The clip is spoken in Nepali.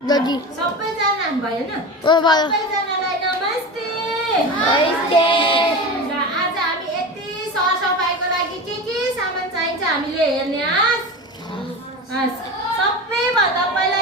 दादी सबैजना भयो हैन ओ भयो सबैजनालाई नमस्ते नमस्ते र आज हामी यति सरसफाइको लागि के सामान चाहिन्छ हामीले हेर्ने हस् सबैभन्दा पहिला